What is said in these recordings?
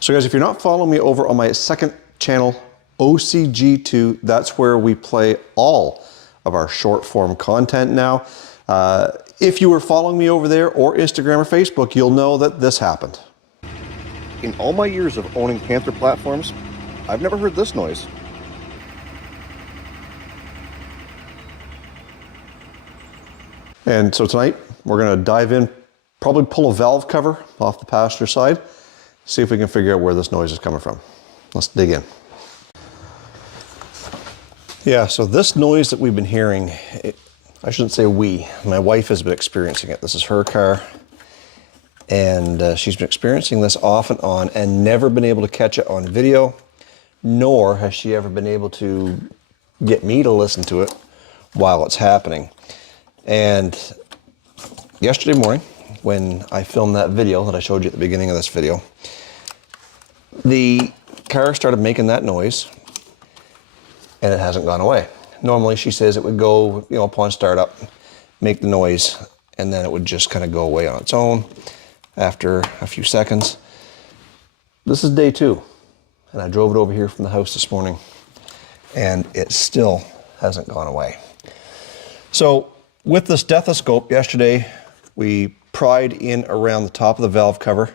So guys, if you're not following me over on my second channel, OCG-2, that's where we play all of our short form content now. If you were following me over there or Instagram or Facebook, you'll know that this happened. In all my years of owning Panther platforms, I've never heard this noise. And so tonight, we're gonna dive in, probably pull a valve cover off the passenger side, see if we can figure out where this noise is coming from. Let's dig in. Yeah, so this noise that we've been hearing, I shouldn't say we, my wife has been experiencing it. This is her car, and she's been experiencing this off and on and never been able to catch it on video, nor has she ever been able to get me to listen to it while it's happening. And yesterday morning, when I filmed that video that I showed you at the beginning of this video, the car started making that noise and it hasn't gone away. Normally she says it would go, you know, upon startup, make the noise, and then it would just kind of go away on its own after a few seconds. This is day 2, and I drove it over here from the house this morning, and it still hasn't gone away. So with the stethoscope yesterday, we pried in around the top of the valve cover,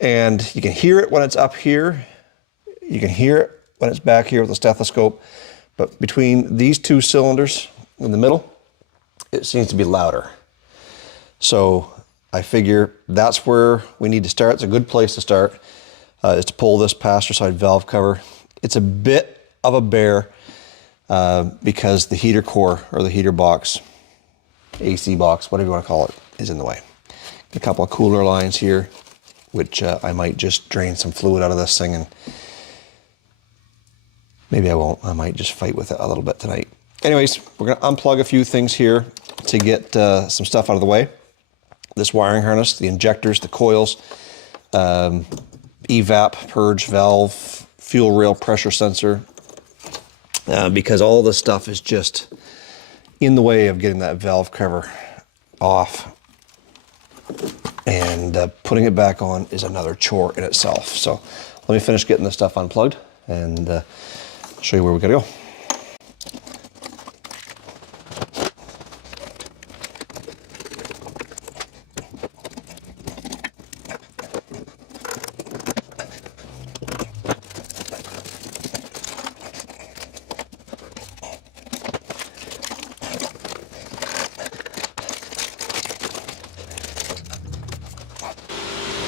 and you can hear it when it's up here. You can hear it when it's back here with the stethoscope, but between these two cylinders in the middle, it seems to be louder. So I figure that's where we need to start. It's a good place to start, is to pull this passenger side valve cover. It's a bit of a bear because the heater core or the heater box, AC box, whatever you want to call it, is in the way. A couple of cooler lines here, which I might just drain some fluid out of this thing, and maybe I won't. I might just fight with it a little bit tonight. Anyways, we're going to unplug a few things here to get some stuff out of the way. This wiring harness, the injectors, the coils, evap, purge valve, fuel rail pressure sensor, because all this stuff is just in the way of getting that valve cover off, and putting it back on is another chore in itself. So let me finish getting this stuff unplugged and show you where we gotta go.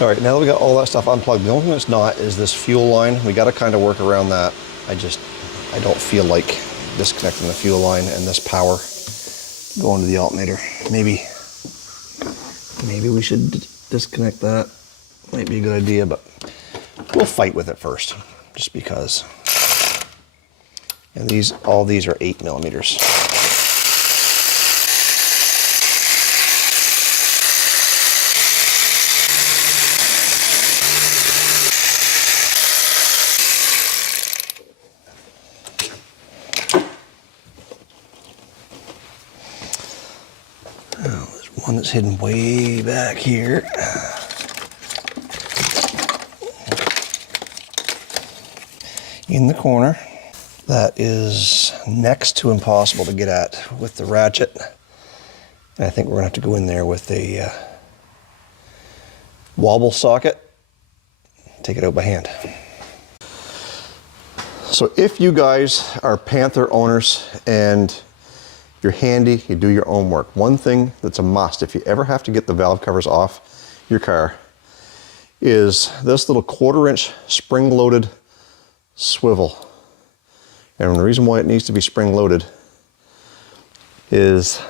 All right, now that we got all that stuff unplugged, the only thing that's not is this fuel line. We got to kind of work around that. I don't feel like disconnecting the fuel line and this power going to the alternator. Maybe we should disconnect that. Might be a good idea, but we'll fight with it first, just because. And all these are 8 millimeters. One that's hidden way back here. In the corner. That is next to impossible to get at with the ratchet. And I think we're gonna have to go in there with a wobble socket, take it out by hand. So if you guys are Panther owners and you're handy, you do your own work, one thing that's a must if you ever have to get the valve covers off your car is this little 1/4-inch spring-loaded swivel. And the reason why it needs to be spring-loaded is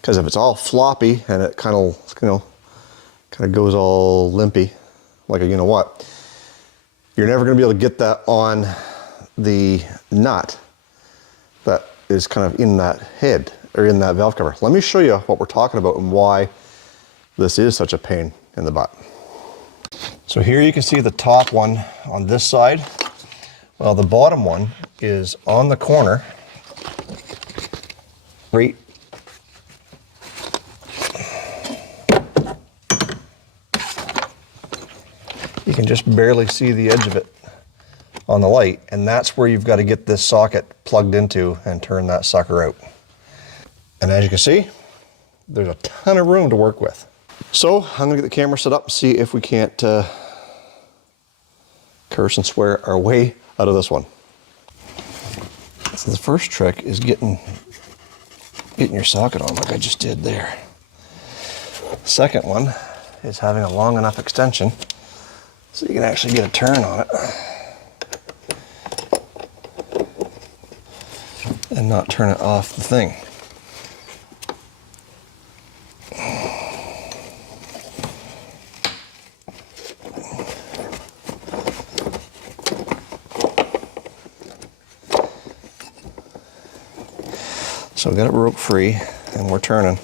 because if it's all floppy and it kind of goes all limpy, like a you-know-what, you're never going to be able to get that on the nut that is kind of in that head or in that valve cover. Let me show you what we're talking about and why this is such a pain in the butt. So here you can see the top one on this side. Well, the bottom one is on the corner, right You can just barely see the edge of it on the light, and that's where you've got to get this socket plugged into and turn that sucker out. And as you can see, there's a ton of room to work with. So I'm gonna get the camera set up and see if we can't curse and swear our way out of this one. So the first trick is getting your socket on like I just did there. Second one is having a long enough extension so you can actually get a turn on it and not turn it off the thing. So we got it rope free and we're turning.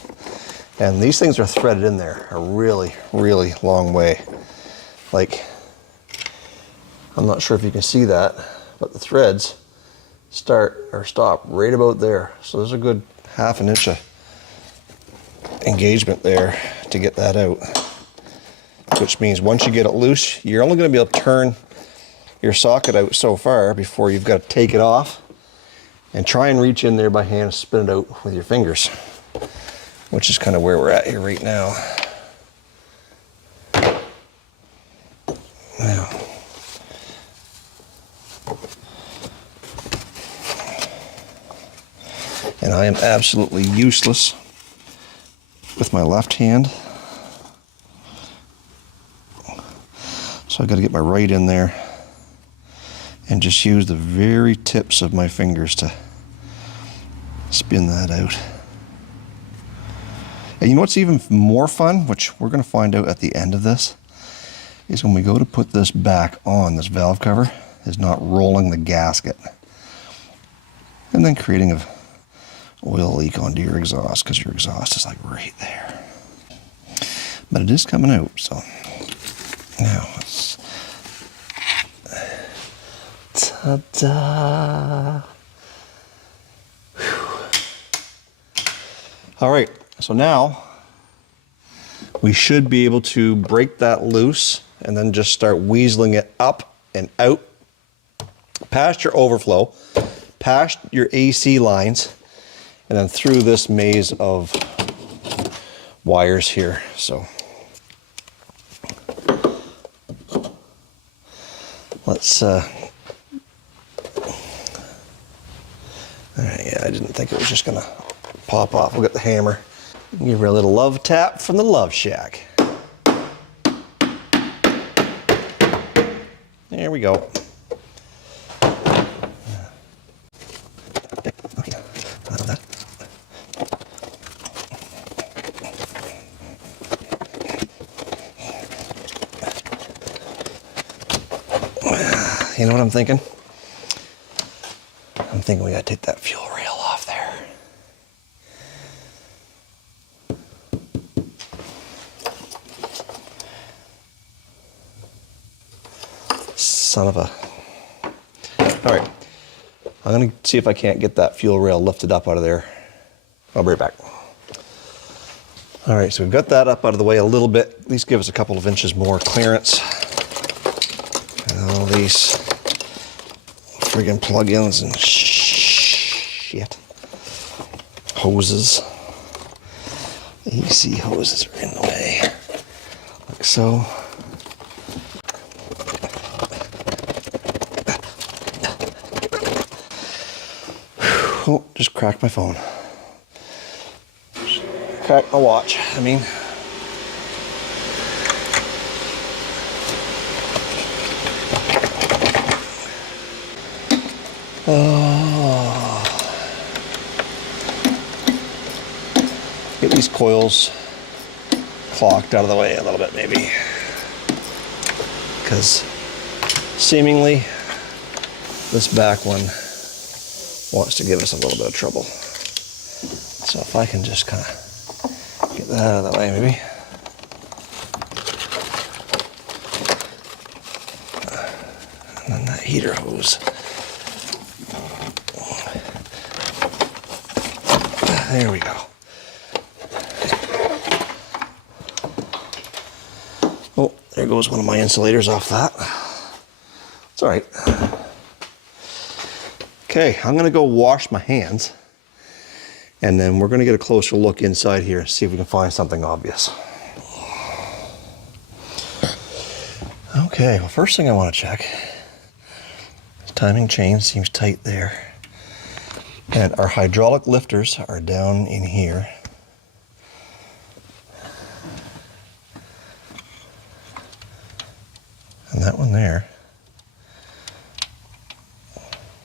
And these things are threaded in there a really, really long way. Like, I'm not sure if you can see that, but the threads start or stop right about there. So there's a good ½ inch of engagement there to get that out. Which means once you get it loose, you're only going to be able to turn your socket out so far before you've got to take it off and try and reach in there by hand and spin it out with your fingers, which is kind of where we're at here right now. Now, and I am absolutely useless with my left hand, so I got to get my right in there and just use the very tips of my fingers to spin that out. And you know what's even more fun, which we're going to find out at the end of this, is when we go to put this back on, this valve cover is not rolling the gasket and then creating an oil leak onto your exhaust, because your exhaust is like right there. But it is coming out, so now let's ta-da! All right, so now we should be able to break that loose and then just start weaseling it up and out past your overflow, past your AC lines, and then through this maze of wires here. So let's all right, yeah, I didn't think it was just gonna pop off. We'll get the hammer. Give her a little love tap from the Love Shack. There we go. You know what I'm thinking? I'm thinking we gotta take that fuel rail off there. Son of a... All right, I'm gonna see if I can't get that fuel rail lifted up out of there. I'll be right back. All right, so we've got that up out of the way a little bit. At least give us a couple of inches more clearance. And all these friggin' plug-ins and shit. Hoses. AC hoses are in the way. Like so. Oh, just cracked my phone. Just cracked my watch, I mean. Oh. Get these coils clocked out of the way a little bit, maybe. Because seemingly this back one wants to give us a little bit of trouble. So if I can just kind of get that out of the way, maybe. And then that heater hose. There we go. Oh, there goes one of my insulators off that. It's all right. Okay, I'm gonna go wash my hands, and then we're gonna get a closer look inside here, see if we can find something obvious. Okay, well, first thing I want to check is timing chain seems tight there. And our hydraulic lifters are down in here. And that one there.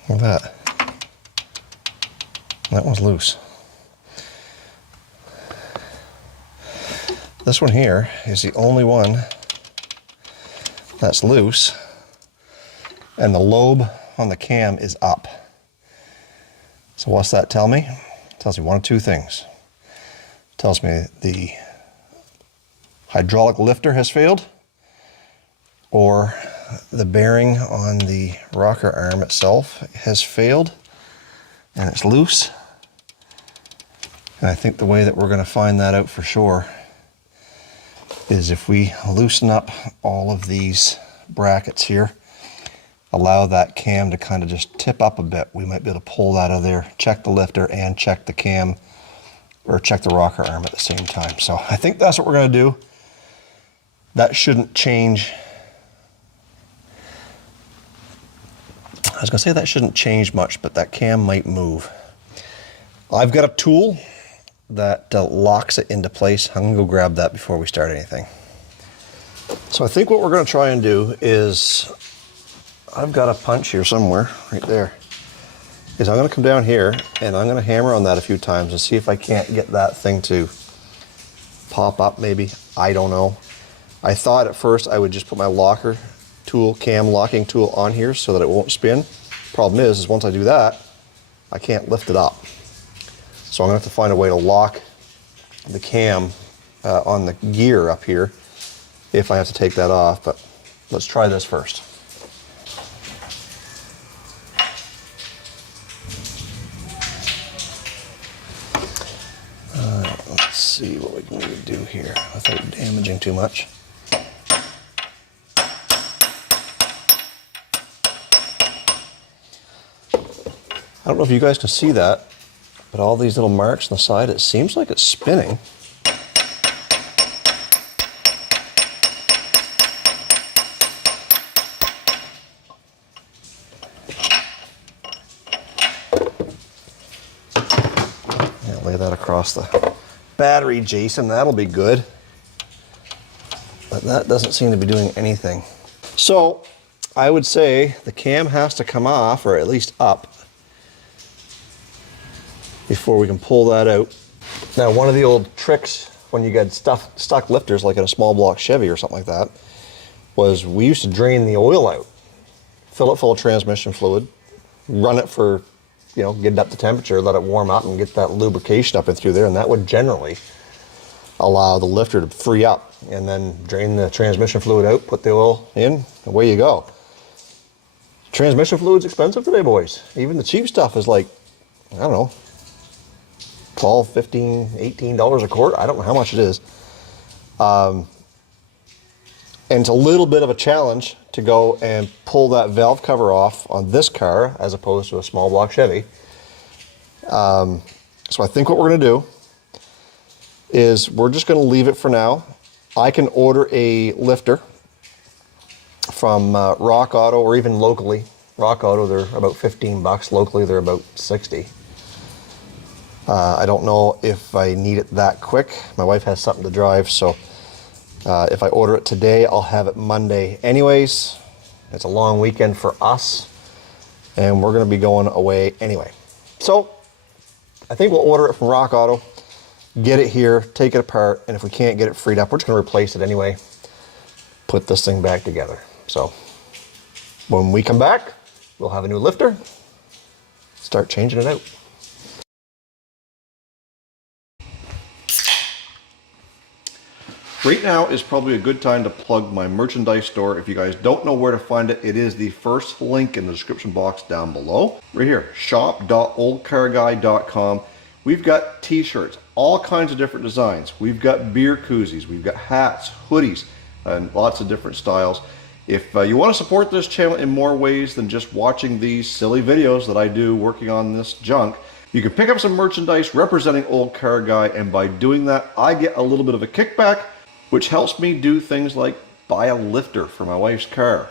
Look at that. That one's loose. This one here is the only one that's loose, and the lobe on the cam is up. So what's that tell me? It tells me one of two things. It tells me the hydraulic lifter has failed, or the bearing on the rocker arm itself has failed and it's loose. And I think the way that we're going to find that out for sure is if we loosen up all of these brackets here, allow that cam to kind of just tip up a bit, we might be able to pull that out of there, check the lifter and check the cam, or check the rocker arm at the same time. So I think that's what we're going to do. That shouldn't change. I was going to say that shouldn't change much, but that cam might move. I've got a tool that locks it into place. I'm gonna go grab that before we start anything. So I think what we're gonna try and do is, I've got a punch here somewhere, right there, is I'm gonna come down here and I'm gonna hammer on that a few times and see if I can't get that thing to pop up maybe. I don't know. I thought at first I would just put my locker tool, cam locking tool on here so that it won't spin. Problem is once I do that, I can't lift it up. So I'm gonna have to find a way to lock the cam on the gear up here if I have to take that off, but let's try this first. Let's see what we can do here without damaging too much. I don't know if you guys can see that, but all these little marks on the side, it seems like it's spinning. Yeah, lay that across the battery, Jason, that'll be good. But that doesn't seem to be doing anything. So I would say the cam has to come off, or at least up, before we can pull that out. Now, one of the old tricks when you got stuck lifters, like in a small block Chevy or something like that, was we used to drain the oil out, fill it full of transmission fluid, run it for, you know, get it up to temperature, let it warm up and get that lubrication up and through there, and that would generally allow the lifter to free up, and then drain the transmission fluid out, put the oil in, away you go. Transmission fluid's expensive today, boys. Even the cheap stuff is like, I don't know, $12, $15, $18 a quart. I don't know how much it is. And it's a little bit of a challenge to go and pull that valve cover off on this car as opposed to a small block Chevy. So I think what we're going to do is we're just going to leave it for now. I can order a lifter from Rock Auto, or even locally. Rock Auto, they're about 15 bucks. Locally, they're about 60. I don't know if I need it that quick. My wife has something to drive, so if I order it today, I'll have it Monday anyways. It's a long weekend for us, and we're gonna be going away anyway. So I think we'll order it from Rock Auto, get it here, take it apart, and if we can't get it freed up, we're just gonna replace it anyway, put this thing back together. So when we come back, we'll have a new lifter, start changing it out. Right now is probably a good time to plug my merchandise store. If you guys don't know where to find it, it is the first link in the description box down below. Right here, shop.oldecarguy.com. We've got t-shirts, all kinds of different designs. We've got beer koozies, we've got hats, hoodies, and lots of different styles. If you want to support this channel in more ways than just watching these silly videos that I do working on this junk, you can pick up some merchandise representing Olde Carr Guy, and by doing that, I get a little bit of a kickback, which helps me do things like buy a lifter for my wife's car,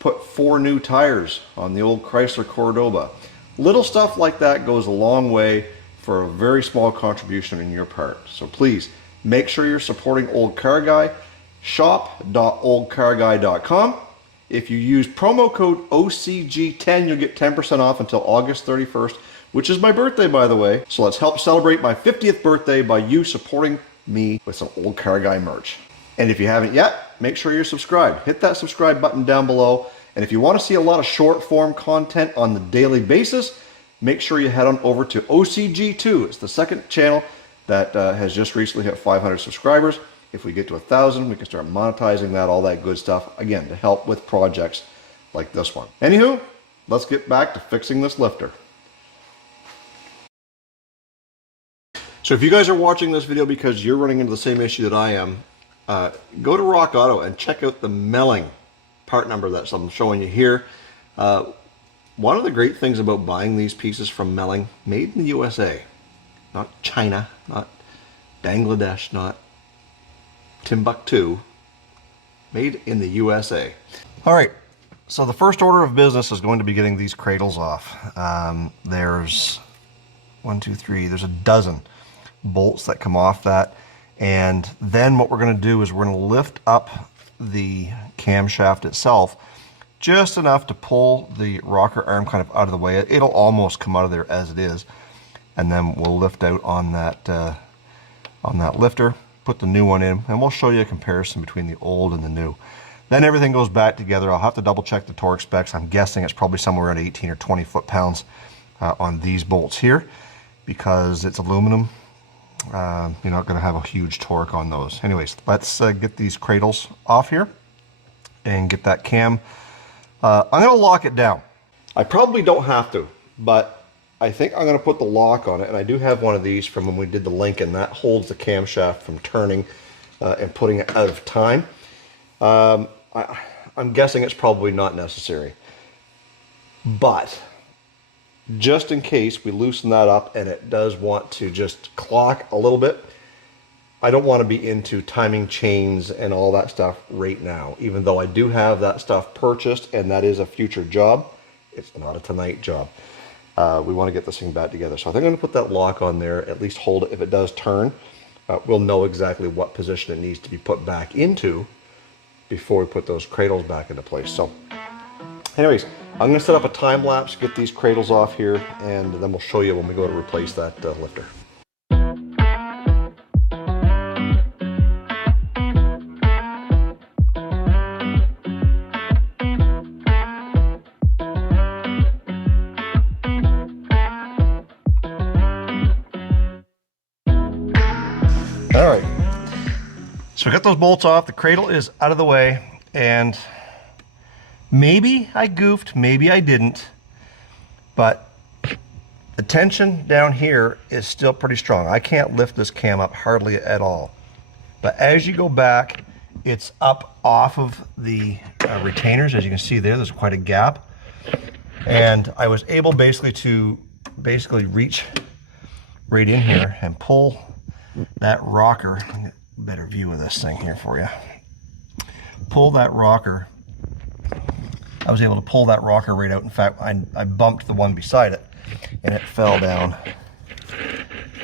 put 4 new tires on the old Chrysler Cordoba. Little stuff like that goes a long way for a very small contribution on your part. So please, make sure you're supporting Olde Carr Guy. Shop.oldecarguy.com. If you use promo code OCG10, you'll get 10% off until August 31st, which is my birthday, by the way. So let's help celebrate my 50th birthday by you supporting me with some Olde Carr Guy merch. And if you haven't yet, make sure you're subscribed. Hit that subscribe button down below. And if you want to see a lot of short form content on the daily basis, make sure you head on over to OCG2. It's the second channel that has just recently hit 500 subscribers. If we get to 1,000, we can start monetizing that, all that good stuff, again, to help with projects like this one. Anywho, let's get back to fixing this lifter. So if you guys are watching this video because you're running into the same issue that I am, go to Rock Auto and check out the milling part number that I'm showing you here. One of the great things about buying these pieces from milling, made in the USA, not China, not Bangladesh, not Timbuktu, made in the USA. All right, so the first order of business is going to be getting these cradles off. There's 1, 2, 3, there's a dozen bolts that come off that. And then what we're going to do is we're going to lift up the camshaft itself just enough to pull the rocker arm kind of out of the way. It'll almost come out of there as it is. And then we'll lift out on that lifter, put the new one in, and we'll show you a comparison between the old and the new. Then everything goes back together. I'll have to double check the torque specs. I'm guessing it's probably somewhere around 18 or 20 foot-pounds on these bolts here, because it's aluminum. You're not going to have a huge torque on those. Anyways, let's get these cradles off here and get that cam. I'm going to lock it down. I probably don't have to, but I think I'm going to put the lock on it, and I do have one of these from when we did the Lincoln. That holds the camshaft from turning and putting it out of time. I'm guessing it's probably not necessary, but just in case we loosen that up and it does want to just clock a little bit, I don't want to be into timing chains and all that stuff right now, even though I do have that stuff purchased and that is a future job. It's not a tonight job. We want to get this thing back together. So I think I'm going to put that lock on there, at least hold it. If it does turn, we'll know exactly what position it needs to be put back into before we put those cradles back into place. So anyways, I'm going to set up a time lapse, get these cradles off here, and then we'll show you when we go to replace that lifter. All right, so we got those bolts off, the cradle is out of the way, and maybe I goofed, maybe I didn't, but the tension down here is still pretty strong. I can't lift this cam up hardly at all. But as you go back, it's up off of the retainers. As you can see there's quite a gap. And I was able to reach right in here and pull that rocker. I'll get a better view of this thing here for you. Pull that rocker. I was able to pull that rocker right out. In fact, I bumped the one beside it and it fell down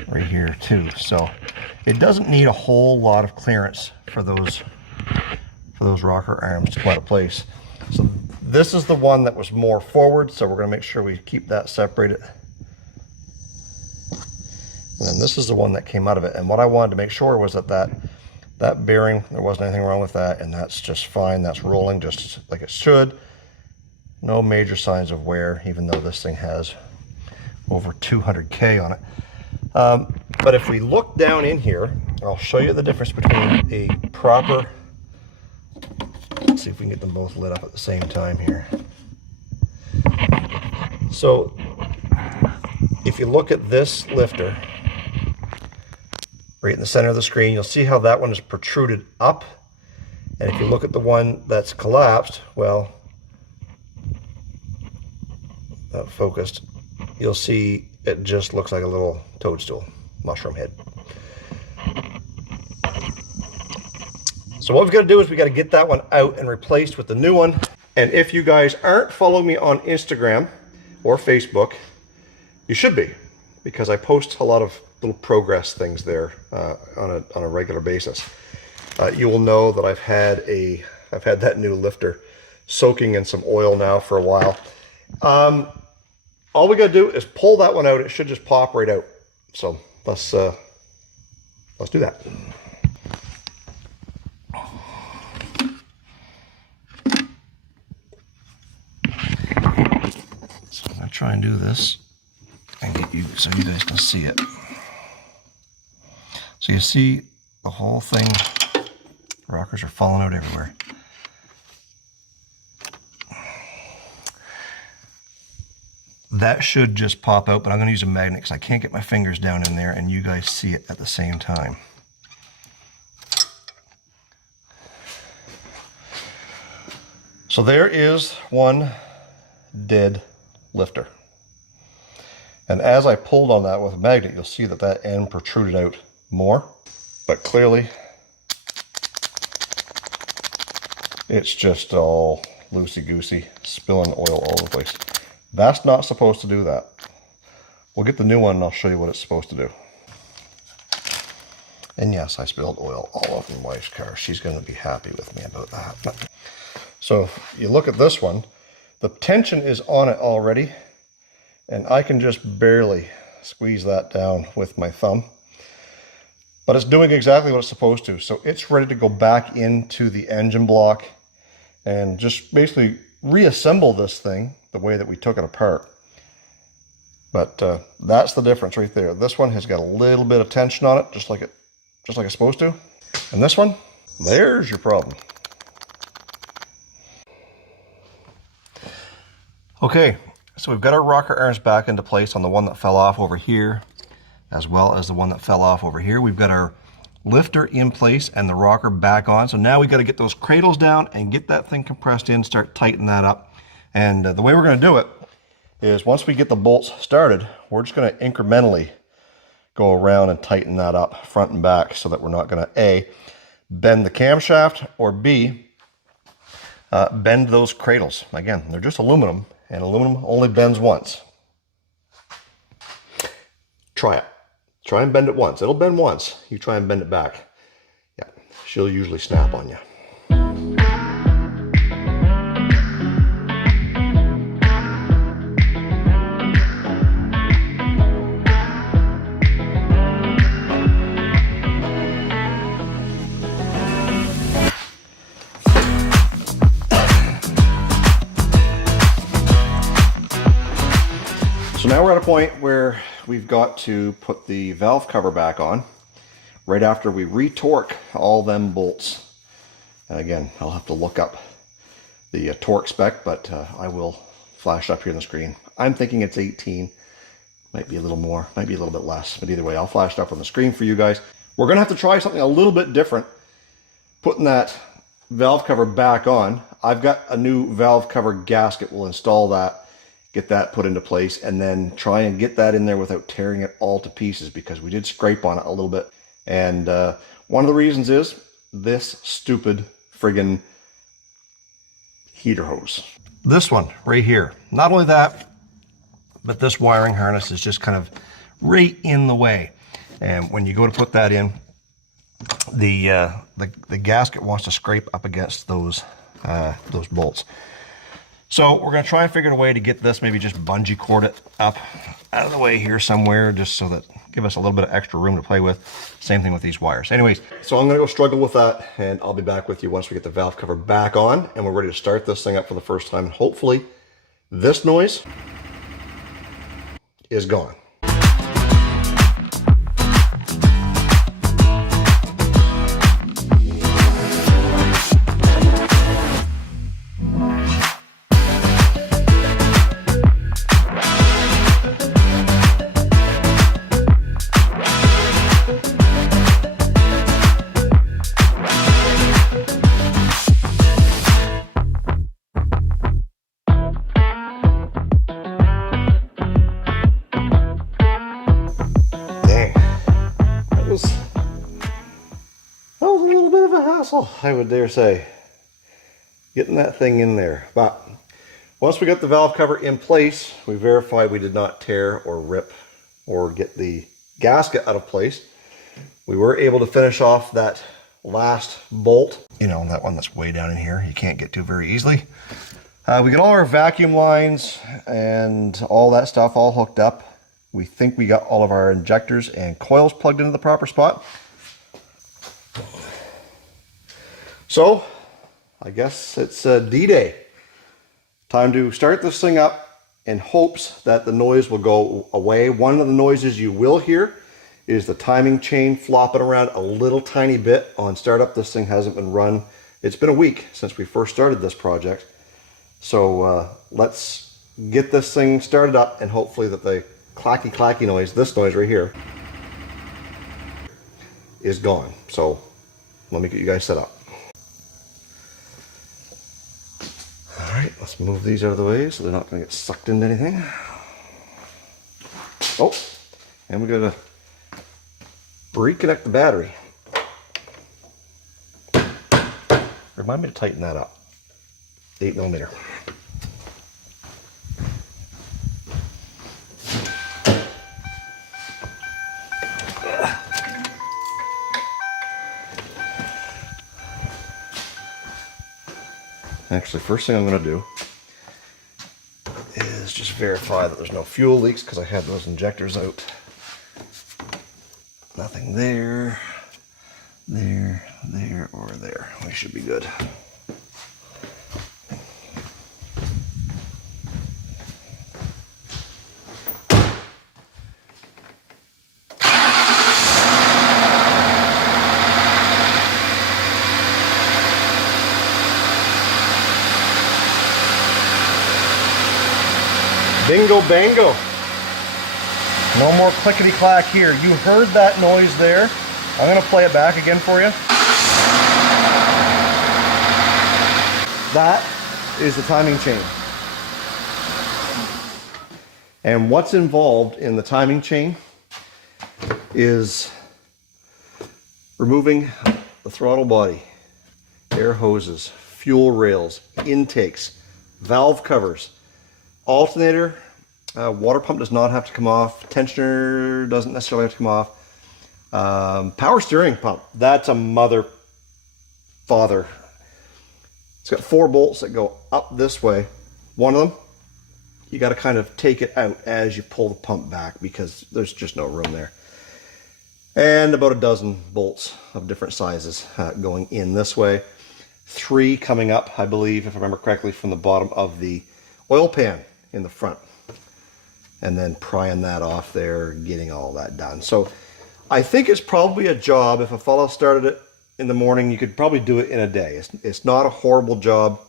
right here too. So it doesn't need a whole lot of clearance for those rocker arms to come out of place. So this is the one that was more forward, so we're going to make sure we keep that separated. And then this is the one that came out of it. And what I wanted to make sure was that bearing, there wasn't anything wrong with that, and that's just fine. That's rolling just like it should. No major signs of wear, even though this thing has over 200K on it. But if we look down in here, I'll show you the difference between a proper, let's see if we can get them both lit up at the same time here. So if you look at this lifter, right in the center of the screen, you'll see how that one is protruded up And if you look at the one that's collapsed, well, not focused, you'll see it just looks like a little toadstool, mushroom head. So what we've got to do is we got to get that one out and replaced with the new one. And if you guys aren't following me on Instagram or Facebook, you should be, because I post a lot of little progress things there on a regular basis. You will know that I've had that new lifter soaking in some oil now for a while. All we got to do is pull that one out. It should just pop right out. So let's do that. So I'm gonna try and do this and get you so you guys can see it. So you see the whole thing. Rockers are falling out everywhere. That should just pop out, but I'm going to use a magnet because I can't get my fingers down in there and you guys see it at the same time. So there is one dead lifter. And as I pulled on that with a magnet, you'll see that that end protruded out more, but clearly it's just all loosey-goosey, spilling oil all over the place. That's not supposed to do that. We'll get the new one and I'll show you what it's supposed to do. And yes, I spilled oil all over my wife's car. She's going to be happy with me about that. So you look at this one, the tension is on it already, and I can just barely squeeze that down with my thumb. But it's doing exactly what it's supposed to. So it's ready to go back into the engine block and just basically reassemble this thing the way that we took it apart. But that's the difference right there. This one has got a little bit of tension on it, just like it's supposed to. And this one, there's your problem. Okay, so we've got our rocker arms back into place on the one that fell off over here, as well as the one that fell off over here. We've got our lifter in place and the rocker back on. So now we got to get those cradles down and get that thing compressed in, start tightening that up. And the way we're going to do it is once we get the bolts started, we're just going to incrementally go around and tighten that up front and back so that we're not going to A, bend the camshaft, or B, bend those cradles. Again, they're just aluminum, and aluminum only bends once. Try it. Try and bend it once. It'll bend once. You try and bend it back. Yeah, she'll usually snap on you. So now we're at a point where we've got to put the valve cover back on right after we re-torque all them bolts. And again, I'll have to look up the torque spec, but I will flash up here on the screen. I'm thinking it's 18, might be a little more, might be a little bit less, but either way, I'll flash it up on the screen for you guys. We're gonna have to try something a little bit different, putting that valve cover back on. I've got a new valve cover gasket. We'll install that, get that put into place, and then try and get that in there without tearing it all to pieces, because we did scrape on it a little bit. And one of the reasons is this stupid friggin' heater hose. This one right here. Not only that, but this wiring harness is just kind of right in the way. And when you go to put that in, the gasket wants to scrape up against those bolts. So we're going to try and figure out a way to get this, maybe just bungee cord it up out of the way here somewhere, just so that give us a little bit of extra room to play with. Same thing with these wires. Anyways, so I'm going to go struggle with that, and I'll be back with you once we get the valve cover back on and we're ready to start this thing up for the first time. Hopefully this noise is gone. hassle, I would dare say, getting that thing in there. But once we got the valve cover in place, we verified we did not tear or rip or get the gasket out of place. We were able to finish off that last bolt. You know, that one that's way down in here, you can't get to very easily. We got all our vacuum lines and all that stuff all hooked up. We think we got all of our injectors and coils plugged into the proper spot. So, I guess it's D-Day. Time to start this thing up in hopes that the noise will go away. One of the noises you will hear is the timing chain flopping around a little tiny bit on startup. This thing hasn't been run. It's been a week since we first started this project. So let's get this thing started up and hopefully that the clacky noise, this noise right here, is gone. So let me get you guys set up. All right, let's move these out of the way so they're not going to get sucked into anything. Oh, and we got to reconnect the battery. Remind me to tighten that up. 8mm. Actually, first thing I'm going to do is just verify that there's no fuel leaks because I had those injectors out. Nothing there, there, or there. We should be good. Bingo bango. No more clickety clack here. You heard that noise there. I'm going to play it back again for you. That is the timing chain. And what's involved in the timing chain is removing the throttle body, air hoses, fuel rails, intakes, valve covers, alternator, water pump does not have to come off, tensioner doesn't necessarily have to come off, power steering pump, that's a mother father. It's got 4 bolts that go up this way. One of them, you got to kind of take it out as you pull the pump back because there's just no room there. And about a dozen bolts of different sizes going in this way. 3 coming up, I believe, if I remember correctly, from the bottom of the oil pan in the front. And then prying that off there, getting all that done. So I think it's probably a job, if a fellow started it in the morning, you could probably do it in a day. It's not a horrible job.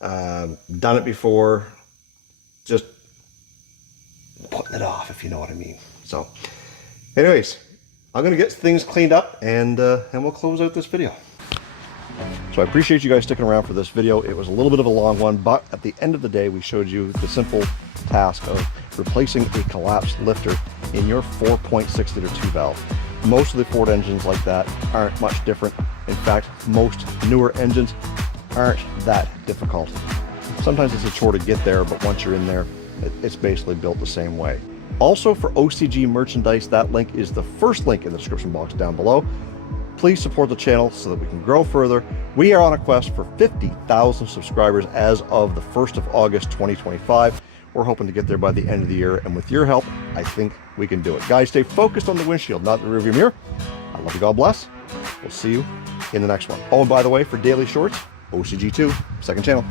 Done it before. Just putting it off, if you know what I mean. So anyways, I'm going to get things cleaned up and we'll close out this video. So I appreciate you guys sticking around for this video. It was a little bit of a long one, but at the end of the day, we showed you the simple task of replacing a collapsed lifter in your 4.6 liter 2 valve. Most of the Ford engines like that aren't much different. In fact, most newer engines aren't that difficult. Sometimes it's a chore to get there, but once you're in there, it's basically built the same way. Also, for OCG merchandise, that link is the first link in the description box down below. Please support the channel so that we can grow further. We are on a quest for 50,000 subscribers as of the 1st of August 2025. We're hoping to get there by the end of the year, and with your help, I think we can do it. Guys, stay focused on the windshield, not the rearview mirror. I love you, God bless. We'll see you in the next one. Oh, and by the way, for daily shorts, OCG2, second channel.